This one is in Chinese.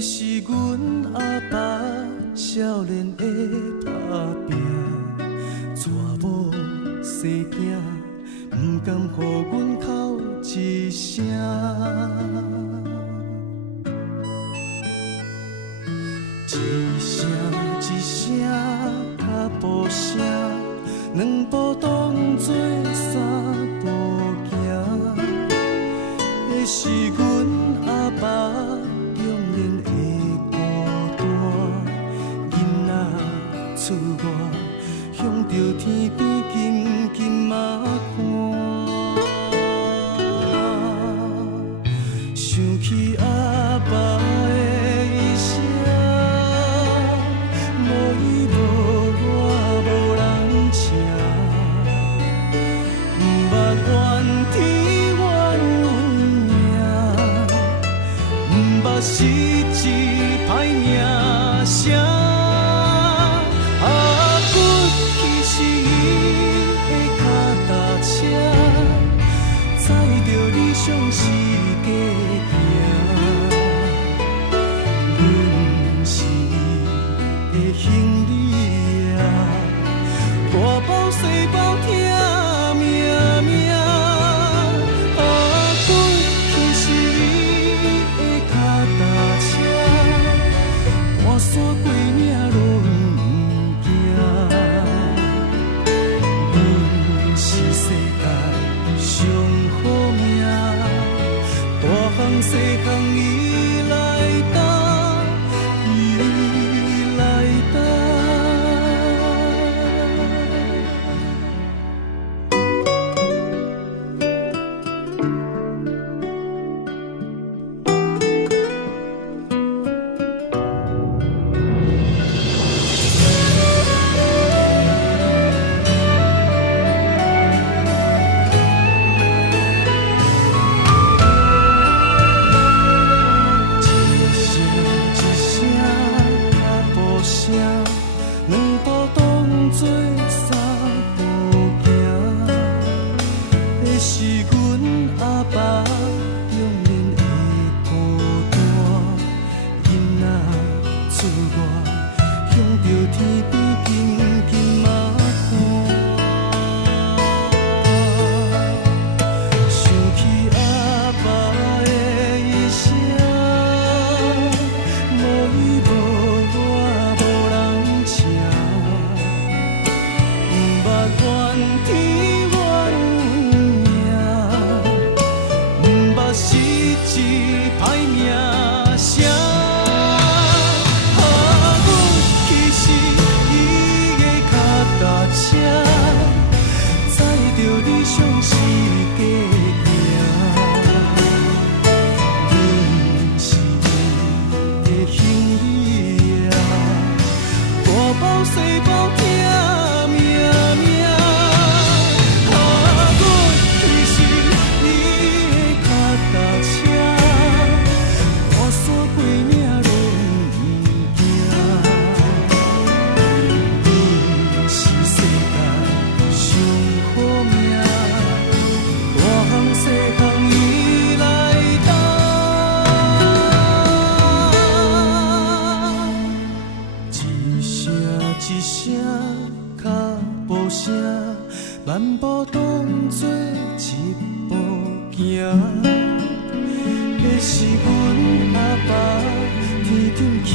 是阮阿爸少年的打拼，娶某生囝，不甘予阮哭一声。一声一声脚步声，两步当作三步行。的是阮阿爸永远的孤单，囡仔出外，向着天边紧紧啊看，想起阿爸的伊声，无伊无我无人请，不捌怨天怨命，不捌失志歹名声。其实伊的脚踏车，载着理想是假行。阮是伊的行李啊，大包小包疼命命。其实伊的脚踏车，盘山过岭路不惊。阮是世界上好命，大项小项伊来担，伊来担。两步当作三步行，的是阮阿爸永远的孤单，囡仔出外，向着天边紧紧啊看，想起阿爸的伊声，无伊无我无人请。不捌怨天怨命，不捌失志歹名声。其实伊的脚踏车，载着理想是假行。阮是伊的行李啊，大包小包疼命命。其实伊的脚踏车，盘山过岭路不惊。阮是世界上好命，大项小项伊来担，一声一声脚步声，万步当作一步行。的是阮阿爸天中轻